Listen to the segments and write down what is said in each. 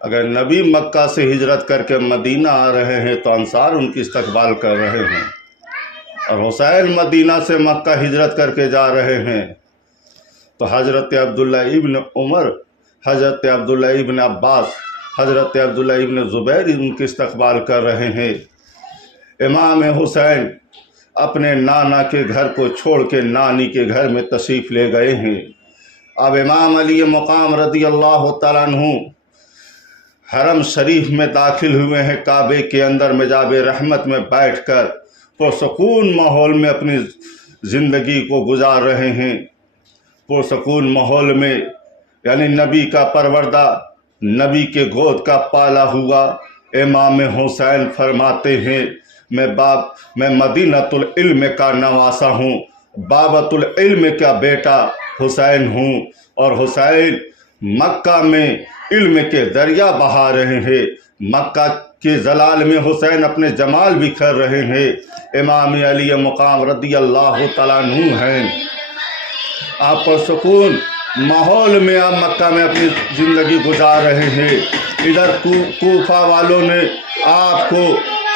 اگر نبی مکہ سے ہجرت کر کے مدینہ آ رہے ہیں تو انصار ان کی استقبال کر رہے ہیں، اور حسین مدینہ سے مکہ ہجرت کر کے جا رہے ہیں تو حضرت عبداللہ ابن عمر، حضرت عبداللہ ابن عباس، حضرت عبداللہ ابن زبیر ان کی استقبال کر رہے ہیں۔ امام حسین اپنے نانا کے گھر کو چھوڑ کے نانی کے گھر میں تشریف لے گئے ہیں۔ اب امام علی مقام رضی اللہ تعالیٰ عنہ حرم شریف میں داخل ہوئے ہیں، کعبے کے اندر مجاب رحمت میں بیٹھ کر پرسکون ماحول میں اپنی زندگی کو گزار رہے ہیں۔ پرسکون ماحول میں، یعنی نبی کا پروردہ، نبی کے گود کا پالا ہوا امام حسین فرماتے ہیں میں مدینۃ العلم کا نواسا ہوں، بابۃ العلم کا بیٹا حسین ہوں، اور حسین مکہ میں علم کے دریا بہا رہے ہیں، مکہ کے زلال میں حسین اپنے جمال بکھر رہے ہیں۔ امام علی مقام رضی اللہ تعالیٰ عنہ ہیں، آپ پرسکون ماحول میں آپ مکہ میں اپنی زندگی گزار رہے ہیں۔ ادھر کوفہ والوں نے آپ کو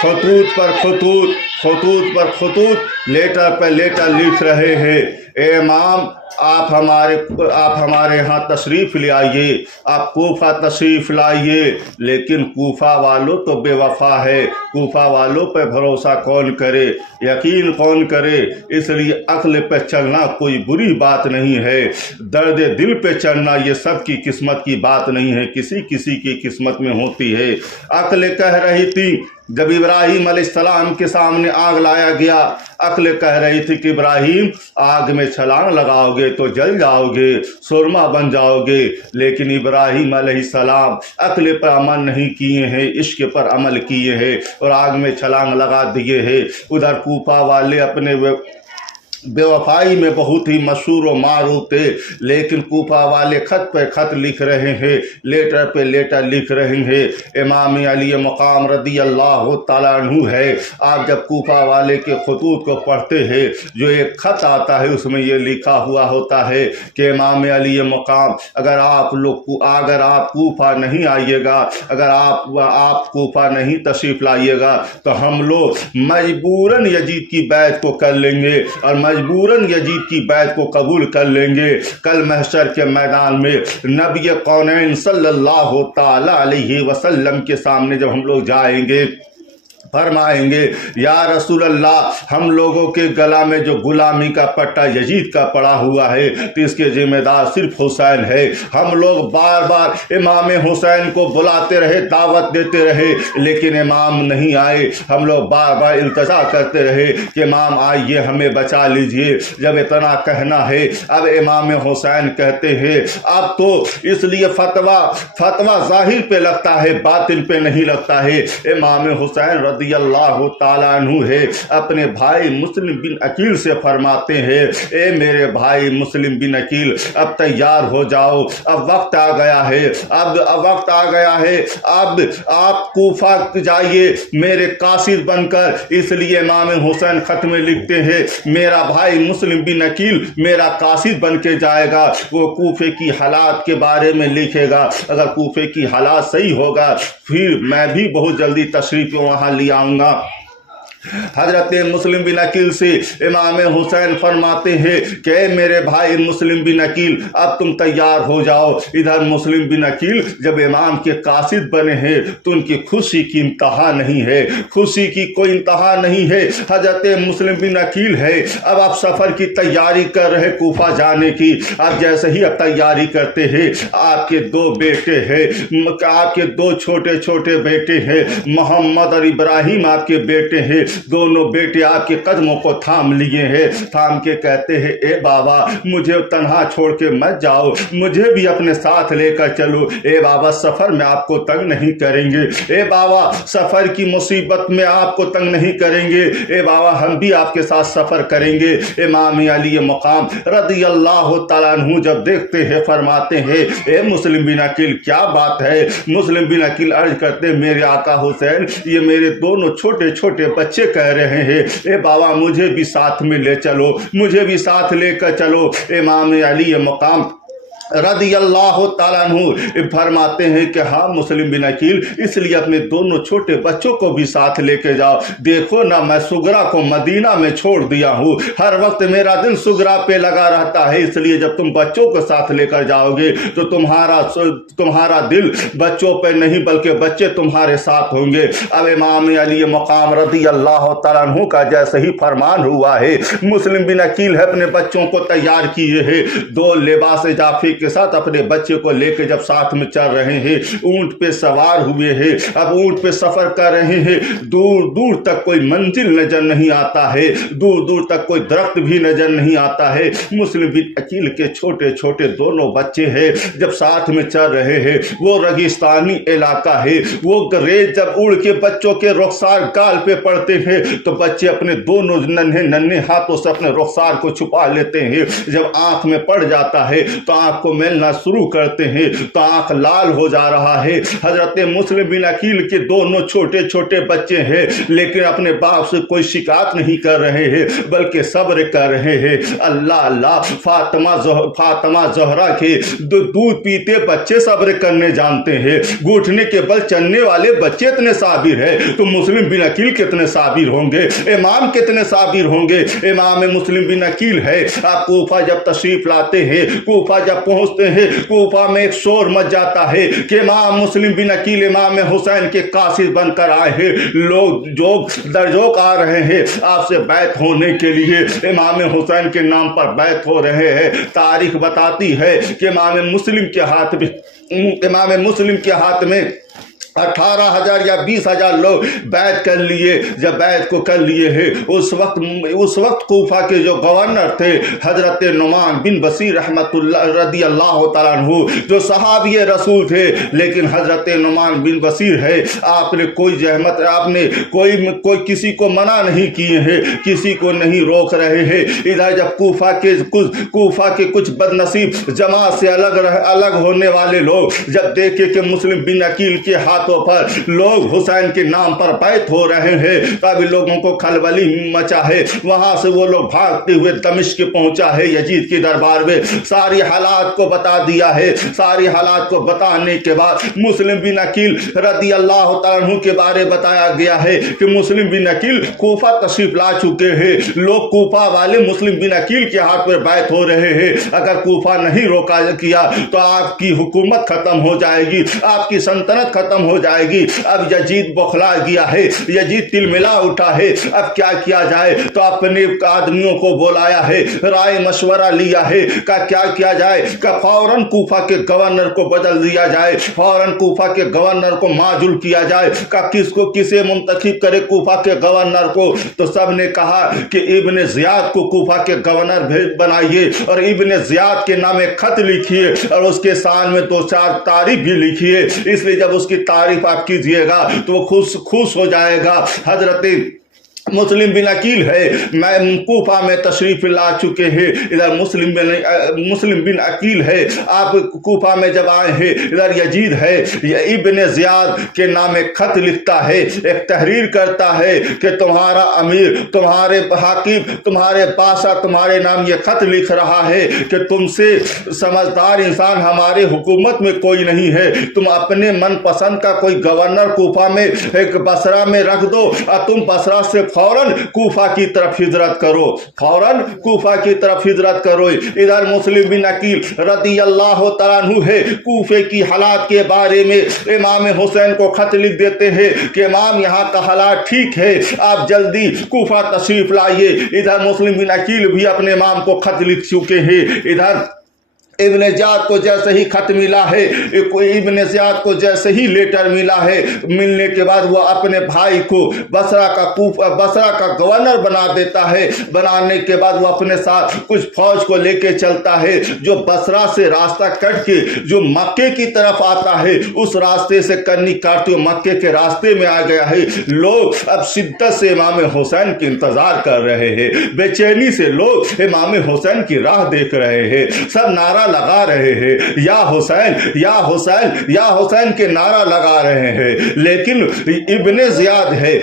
خطوط پر خطوط لیٹر پہ لیٹر لکھ رہے ہیں، اے امام آپ ہمارے ہاں تشریف لے آئیے، آپ کوفہ تشریف لائیے۔ لیکن کوفہ والوں تو بے وفا ہے، کوفہ والوں پہ بھروسہ کون کرے، یقین کون کرے؟ اس لیے عقل پہ چلنا کوئی بری بات نہیں ہے، درد دل پہ چلنا یہ سب کی قسمت کی بات نہیں ہے، کسی کسی کی قسمت میں ہوتی ہے۔ عقل کہہ رہی تھی جب ابراہیم علیہ السلام کے سامنے آگ لایا گیا، عقل کہہ رہی تھی کہ ابراہیم آگ میں چھلانگ لگاؤ گے تو جل جاؤ گے، سرما بن جاؤ گے، لیکن ابراہیم علیہ السلام عقل پر عمل نہیں کیے ہیں، عشق پر عمل کیے ہیں اور آگ میں چھلانگ لگا دیے ہیں۔ ادھر کوفہ والے اپنے بے وفائی میں بہت ہی مشہور و معروف تھے، لیکن کوفہ والے خط پہ خط لکھ رہے ہیں، لیٹر پہ لیٹر لکھ رہے ہیں۔ امام علی مقام رضی اللہ تعالیٰ عنہ ہے، آپ جب کوفہ والے کے خطوط کو پڑھتے ہیں، جو ایک خط آتا ہے اس میں یہ لکھا ہوا ہوتا ہے کہ امام علی مقام اگر آپ کوفہ نہیں آئیے گا، اگر آپ کوفہ نہیں تشریف لائیے گا تو ہم لوگ مجبوراً یزید کی بیعت کو کر لیں گے اور مجبوراً یزید کی بیعت کو قبول کر لیں گے۔ کل محشر کے میدان میں نبی کونین صلی اللہ تعالیٰ علیہ وسلم کے سامنے جب ہم لوگ جائیں گے، فرمائیں گے یا رسول اللہ ہم لوگوں کے گلا میں جو غلامی کا پٹا یزید کا پڑا ہوا ہے تو اس کے ذمہ دار صرف حسین ہے۔ ہم لوگ بار بار امام حسین کو بلاتے رہے، دعوت دیتے رہے، لیکن امام نہیں آئے۔ ہم لوگ بار بار التجا کرتے رہے کہ امام آئیے ہمیں بچا لیجئے۔ جب اتنا کہنا ہے، اب امام حسین کہتے ہیں اب تو اس لیے فتویٰ ظاہر پہ لگتا ہے، باطن پہ نہیں لگتا ہے۔ امام حسین رضی اللہ تعالیٰ عنہ ہے، اپنے بھائی مسلم بن عقیل سے فرماتے ہیں اے میرے بھائی مسلم بن عقیل اب تیار ہو جاؤ، اب وقت آ گیا ہے، اب آپ کوفہ جائیے میرے قاصد بن کر۔ اس لیے امام حسین خط میں لکھتے ہیں میرا بھائی مسلم بن عقیل میرا قاصد بن کے جائے گا، وہ کوفے کی حالات کے بارے میں لکھے گا، اگر کوفے کی حالات صحیح ہوگا پھر میں بھی بہت جلدی تشریف وہاں لے آؤں گا۔ حضرت مسلم بن عقیل سے امام حسین فرماتے ہیں کہ اے میرے بھائی مسلم بن عقیل اب تم تیار ہو جاؤ۔ ادھر مسلم بن عقیل جب امام کے قاصد بنے ہیں تو ان کی خوشی کی انتہا نہیں ہے، خوشی کی کوئی انتہا نہیں ہے۔ حضرت مسلم بن عقیل ہے، اب آپ سفر کی تیاری کر رہے کوفہ جانے کی۔ اب جیسے ہی آپ تیاری کرتے ہیں، آپ کے دو بیٹے ہیں، آپ کے دو چھوٹے چھوٹے بیٹے ہیں، محمد اور ابراہیم آپ کے بیٹے ہیں، دونوں بیٹے آپ کے قدموں کو تھام لیے ہیں، تھام کے کہتے ہیں اے بابا مجھے تنہا چھوڑ کے مت جاؤ، مجھے بھی اپنے ساتھ لے کر چلو۔ اے بابا سفر میں آپ کو تنگ نہیں کریں گے، اے بابا سفر کی مصیبت میں آپ کو تنگ نہیں کریں گے، اے بابا ہم بھی آپ کے ساتھ سفر کریں گے۔ امام علی مقام رضی اللہ تعالیٰ عنہ جب دیکھتے ہیں فرماتے ہیں اے مسلم بن عقیل کیا بات ہے؟ مسلم بن عقیل عرض کرتے میرے آقا حسین یہ میرے دونوں چھوٹے چھوٹے بچے کہہ رہے ہیں اے بابا مجھے بھی ساتھ میں لے چلو، مجھے بھی ساتھ لے کر چلو۔ امام علی مقام रदी अल्लाह ताला अन्हु फरमाते हैं कि हाँ मुस्लिम बिन अकील, इसलिए अपने दोनों छोटे बच्चों को भी साथ लेके जाओ। देखो ना, मैं सुगरा को मदीना में छोड़ दिया हूँ, हर वक्त मेरा दिल सुगरा पे लगा रहता है, इसलिए जब तुम बच्चों को साथ लेकर जाओगे तो तुम्हारा दिल बच्चों पे नहीं बल्कि बच्चे तुम्हारे साथ होंगे। अब इमाम अली मकाम रदी अल्लाह ताला अन्हु का जैसे ही फरमान हुआ है, मुस्लिम बिन अकील है अपने बच्चों को तैयार किए हैं, दो लिबास जाफी के साथ अपने बच्चे को लेकर जब साथ में चल रहे हैं, ऊंट पे सवार हुए हैं। अब ऊंट पे सफर कर रहे हैं, दूर दूर तक कोई मंजिल नजर नहीं आता है, दूर दूर तक कोई दरख्त भी नजर नहीं आता है। मुस्लिम बिन अकील के छोटे छोटे दोनों बच्चे हैं, जब साथ में चल रहे हैं, वो रेगिस्तानी इलाका है, वो रेत जब उड़ के बच्चों के रुखसार गाल पे पड़ते हैं तो बच्चे अपने दोनों नन्हे नन्हे हाथों से अपने रुखसार को छुपा लेते हैं। जब आंख में पड़ जाता है तो आंख को मिलना शुरू करते हैं तो आंख लाल हो जा रहा है। हजरत मुस्लिम बिन अकील के दोनों छोटे छोटे बच्चे हैं, लेकिन अपने बाप से कोई शिकायत नहीं कर रहे हैं बल्कि सब्र कर रहे हैं। अल्लाह अल्लाह, फातिमा ज़हरा के दूध पीते बच्चे सब्र करने जानते हैं, घुटने के बल चलने वाले बच्चे इतने साबिर है, तो मुस्लिम बिन अकील कितने साबिर होंगे, इमाम कितने साबिर होंगे। इमाम मुस्लिम बिन अकील है, आप कूफा जब तशरीफ लाते हैं, कूफा जब पहुंचते हैं, कूफा में एक शोर मच जाता है कि इमाम मुस्लिम बिन अकील इमाम हुसैन के कासिद बनकर आए हैं, लोग दरजोक आ रहे हैं आपसे बैत होने के लिए, इमाम हुसैन के नाम पर बैत हो रहे हैं। तारीख बताती है कि इमाम मुस्लिम के हाथ में 18,000 या 20,000 लोग बैत कर लिए। जब बैत को कर लिए हैं, उस वक्त कूफा के जो गवर्नर थे हजरत नुमान बिन बशीर रहमतुल्लाह रदी अल्लाह ताला अन्हु, जो सहाबी रसूल थे, लेकिन हजरत नुमान बिन बशीर है, आपने कोई जहमत, आपने कोई किसी को मना नहीं किए हैं, किसी को नहीं रोक रहे हैं। इधर जब कूफा के कुछ बदनसीब जमात से अलग होने वाले लोग जब देखे कि मुस्लिम बिन अकील के हाथों पर लोग हुसैन के नाम पर बैत हो रहे हैं, तभी लोगों को खलबली मचा है। वहां से वो लोग भागते हुए दमिश्क पहुंचा है, यजीद के दरबार में सारी हालात को बता दिया है। सारी हालात को बताने के बाद मुस्लिम बिन अकील रदी अल्लाह तआला अन्हु के बारे बताया गया है कि मुस्लिम बिन अकील कूफा तशरीफ ला चुके हैं, लोग कूफा वाले मुस्लिम बिन अकील के हाथ पर बैत हो रहे हैं, अगर कूफा नहीं रोका किया तो आपकी हुकूमत खत्म हो जाएगी, आपकी सल्तनत खत्म हो जाएगी। अब यजीद बौखला गया है, यजीद तिलमिला उठा है, अब क्या किया जाए, तो अपने आदमियों को बुलाया है, राय मशवरा लिया है, क्या किया जाए, फौरन कूफा के गवर्नर को बदल दिया जाए, फौरन कूफा के गवर्नर को माजुल किया जाए, किसे मुंतखब करे कूफा के गवर्नर को। तो सब ने कहा कि इब्ने ज़ियाद को कूफा के गवर्नर बनाइए और इब्ने ज़ियाद के नाम एक खत लिखिए और उसके साथ में 2-4 तारीफ भी लिखिए, इसलिए जब उसकी तारीफ आप कीजिएगा तो वो खुश हो जाएगा। हजरत मुस्लिम बिन अकील है, मैं कूफा में तशरीफ ला चुके हैं, इधर मुस्लिम बिन अकील है, आप कूफा में जब आए हैं, इधर यजीद है, इब्ने ज़ियाद के नाम एक खत लिखता है, एक तहरीर करता है कि तुम्हारा अमीर, तुम्हारे हाकिम, तुम्हारे बादशाह तुम्हारे नाम ये खत लिख रहा है कि तुमसे समझदार इंसान हमारे हुकूमत में कोई नहीं है, तुम अपने मन पसंद का कोई गवर्नर कूफा में एक बसरा में रख दो और तुम बसरा से फौरन कूफा की तरफ हिजरत करो, फौरन कूफा की तरफ हिजरत करो। इधर मुस्लिम बिन अकील रदी अल्लाह तआला अन्हु है, कूफे की हालात के बारे में इमाम हुसैन को खत लिख देते हैं कि इमाम यहाँ का हालात ठीक है, आप जल्दी कूफा तशरीफ लाइए। इधर मुस्लिम बिन अकील भी अपने इमाम को खत लिख चुके हैं। इधर इब्ने ज़ियाद को जैसे ही खत मिला है, इब्ने ज़ियाद को जैसे ही लेटर मिला है, मिलने के बाद वो अपने भाई को बसरा का गवर्नर बना देता है। बनाने के बाद वो अपने साथ कुछ फौज को लेके चलता है, जो बसरा से रास्ता कट के जो मक्के की तरफ आता है, उस रास्ते से कन्नी काटते हुए मक्के के रास्ते में आ गया है। लोग अब शिद्दत से इमाम हुसैन के इंतजार कर रहे हैं, बेचैनी से लोग इमाम हुसैन की राह देख रहे हैं। सब नारा नारा लगा रहे हैं, या हुसैन या हुसैन या हुसैन के नारा लगा रहे हैं। लेकिन इब्ने ज़ियाद है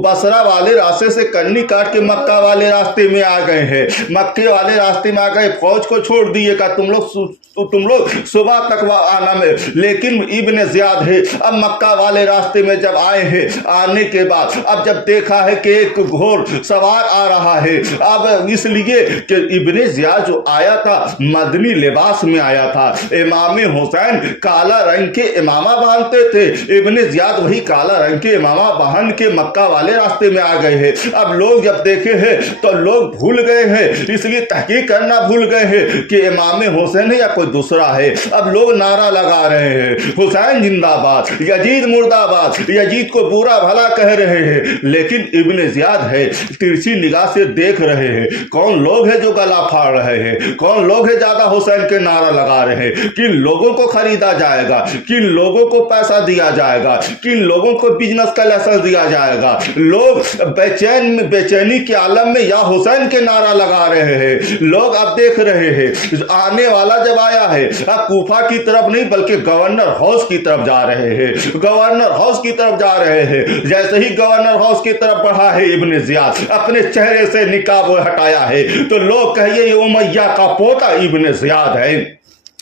बसरा वाले रास्ते से कन्नी काट के मक्का वाले रास्ते में आ गए हैं, मक्के वाले रास्ते में आ गए, फौज को छोड़ दिए का तुम लोग सुबह तक आना में। लेकिन इब्ने ज़ियाद है अब मक्का वाले रास्ते में जब आए हैं, आने के बाद अब जब देखा है कि एक घोड़ सवार आ रहा है, अब इसलिए कि इब्ने ज़ियाद जो आया था मदनी लिबास में आया था। इमाम हुसैन काला रंग के इमामा बांधते थे, इब्ने ज़ियाद वही काला रंग के इमामा बांध के मक्का वाले रास्ते में आ गए हैं। अब लोग जब देखे हैं तो लोग भूल गए हैं, इसलिए तहकीक करना भूल गए हैं कि इमाम हुसैन है या कोई दूसरा है। अब लोग नारा लगा रहे हैं हुसैन जिंदाबाद, यजीद मुर्दाबाद, यजीद को बुरा भला कह रहे हैं। लेकिन इब्ने ज़ियाद है तिरछी निगाह से देख रहे हैं कौन लोग हैं जो गला फाड़ रहे हैं, कौन लोग हैं ज्यादा हुसैन के नारा लगा रहे हैं, किन लोगों को खरीदा जाएगा, किन लोगों को पैसा दिया जाएगा, किन लोगों को बिजनेस का लाइसेंस दिया जाएगा। लोग बेचैनी के आलम में या हुसैन के नारा लगा रहे हैं। लोग अब देख रहे हैं आने वाला जब आया है अब कूफा की तरफ नहीं बल्कि गवर्नर हाउस की तरफ जा रहे हैं, गवर्नर हाउस की तरफ जा रहे हैं। जैसे ही गवर्नर हाउस की तरफ बढ़ा है इब्ने ज़ियाद, अपने चेहरे से निकाब हटाया है तो लोग कहिए ये उमैया का पोता इब्ने ज़ियाद है,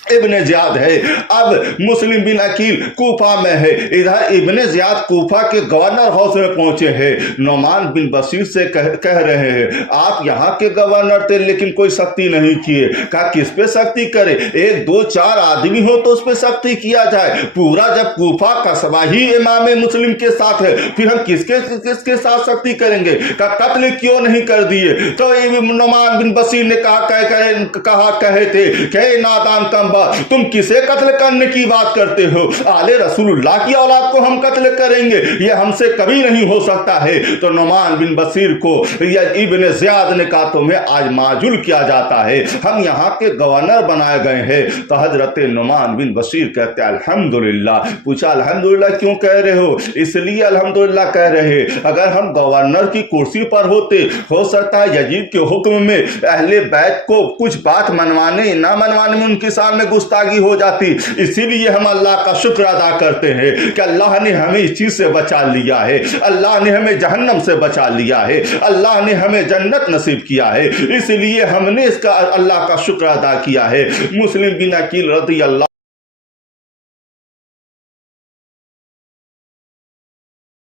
इब्ने ज़ियाद है। अब मुस्लिम बिन अकील कूफा में है, इधर इब्ने ज़ियाद कूफा के गवर्नर हाउस में पहुंचे हैं। नोमान बिन बशीर से कह रहे हैं आप यहाँ के गवर्नर थे लेकिन कोई सख्ती नहीं किए। कहा किस पे सख्ती करे, एक दो चार आदमी हो तो उस पे सख्ती किया जाए, पूरा जब कूफा कस्बा ही इमाम मुस्लिम के साथ है फिर हम किसके साथ सख्ती करेंगे। कहा कत्ल क्यों नहीं कर दिए, तो नोमान बिन बशीर ने कहे थे कि नादान कम तुम किसे कत्ल करने की बात करते हो, आले रसूलुल्लाह की औलाद को हम कत्ल करेंगे, ये हमसे कभी नहीं हो सकता है। तो नोमान बिन बशीर को या इब्ने ज़ियाद ने कहा तुम्हें आज माजुल किया जाता है, हम यहाँ के गवर्नर बनाए गए हैं। तो हजरत नोमान बिन बशीर कहते अल्हम्दुलिल्लाह। पूछा अल्हम्दुलिल्लाह क्यों कह रहे हो, इसलिए अल्हम्दुलिल्लाह कह रहे अगर हम गवर्नर की कुर्सी पर होते हो सकता है यजीद के हुक्म में अहले बैत को कुछ बात मनवाने ना मनवाने में उनके सामने गुस्तागी हो जाती। इसीलिए हम अल्लाह का शुक्र अदा करते हैं कि अल्लाह ने हमें इस चीज से बचा लिया है, अल्लाह ने हमें जहन्नम से बचा लिया है, अल्लाह ने हमें जन्नत नसीब किया है, इसलिए हमने इसका अल्लाह का शुक्र अदा किया है। मुस्लिम बिन अकील रज़ी अल्लाह